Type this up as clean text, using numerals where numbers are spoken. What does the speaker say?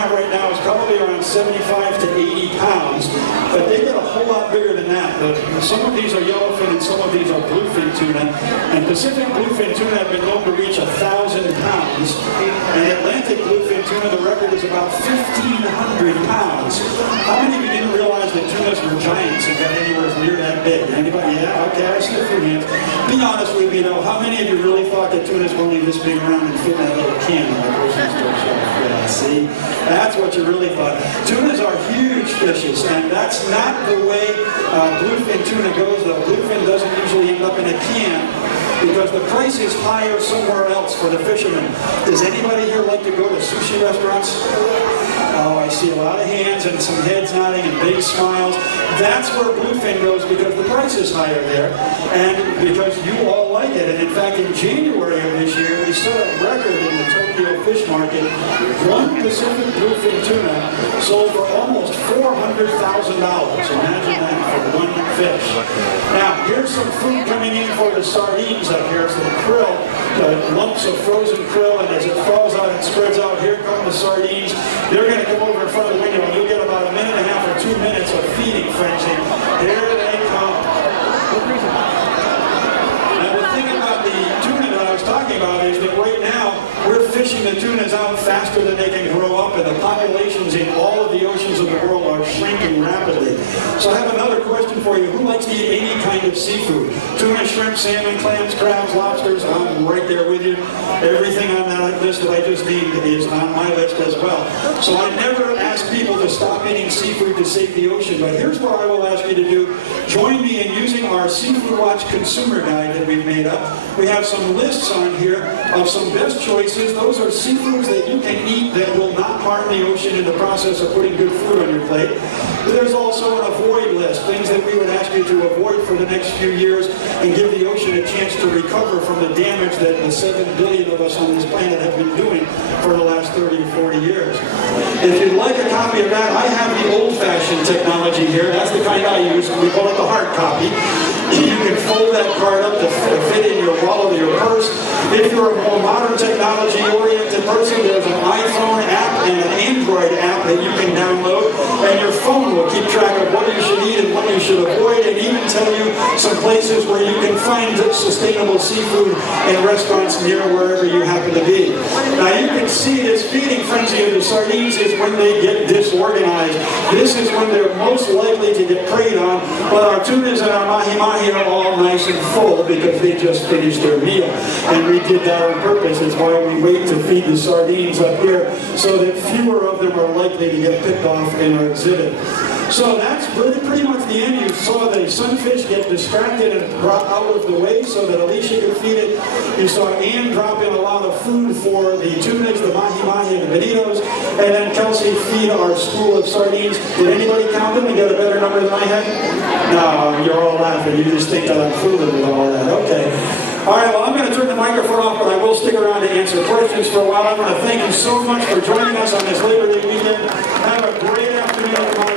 have right now is probably around 75 to 80 pounds, but they get a whole lot bigger than that. Some of these are yellowfin and some of these are bluefin tuna, and Pacific bluefin tuna have been known to reach 1,000 pounds, and Atlantic bluefin tuna, the record is about 1,500 pounds. How many of you didn't realize that tunas were giants and got anywhere near that big? Anybody? Yeah, okay, I see a few hands. Be honest with me though, how many of you really thought that tunas were only this big around and fit in that little can in the grocery store shelf? Yeah, see? That's what you really thought. Tunas are huge fishes, and that's not the way bluefin tuna goes though. Bluefin doesn't usually end up in a can because the price is higher somewhere else for the fishermen. Does anybody here like to go to sushi restaurants? Oh, I see a lot of hands and some heads nodding and big smiles. That's where bluefin goes because the price is higher there and because you all like it. And in fact, in January of this year, we set a record in the Tokyo fish market. One Pacific bluefin tuna sold for almost $400,000. Imagine that for one fish. Now, here's some food coming in for the sardines up here. It's the krill, the lumps of frozen krill, and as it falls out and spreads out, here come the sardines. They're going to come over in front of the window, and you'll get about a minute and a half or 2 minutes of feeding frenzy. Here they come. Now, the thing about the tuna that I was talking about is that right now, we're fishing the tunas out faster than they can grow up, and the populations in all of the oceans of the world are shrinking rapidly. So I have another question for you. Who likes to eat any kind of seafood? Tuna, shrimp, salmon, clams, crabs, lobsters? I'm right there with you. Everything on that list that I just named is on my list as well. So I never ask people to stop eating seafood to save the ocean, but here's what I will ask you to do. Join me in using our Seafood Watch consumer guide that we've made up. We have some lists on here of some best choices. Those are seafoods that you can eat that will not harm the ocean in the process of putting good food on your plate. But there's also an avoid list, things that we would ask you to avoid for the next few years and give the ocean a chance to recover from the damage that the 7 billion of us on this planet have been doing for the last 30 to 40 years. If you'd like a copy of that, I have the old-fashioned technology here. That's the kind I use. We call it the hard copy. You can fold that card up to fit in your wallet or your purse. If you're a more modern technology-oriented person, there's an iPhone app and an Android app that you can download, and your phone will keep track of what you should eat and what you should avoid, and even tell you some places where you can find sustainable seafood in restaurants near wherever you happen to be. Now you can see this feeding frenzy of the sardines is when they get disorganized. This is when they're most likely to get preyed on, but our tunas and our mahi-mahi are all nice and full because they just finished their meal. And we did that on purpose. It's why we wait to feed the sardines up here so that fewer of them are likely to get picked off in our exhibit. So that's pretty much the end. You saw the sunfish get distracted and brought out of the way so that Alicia could feed it. You saw Ann drop in a lot of food for the tunas, the mahi-mahi, and the bonitos. And then Kelsey feed our school of sardines. Did anybody count them and get a better number than I had? No, you're all laughing. You just think that I'm fooling with all that. Okay. All right, well, I'm going to turn the microphone off, but I will stick around to answer questions for a while. I want to thank you so much for joining us on this Labor Day weekend. Have a great afternoon.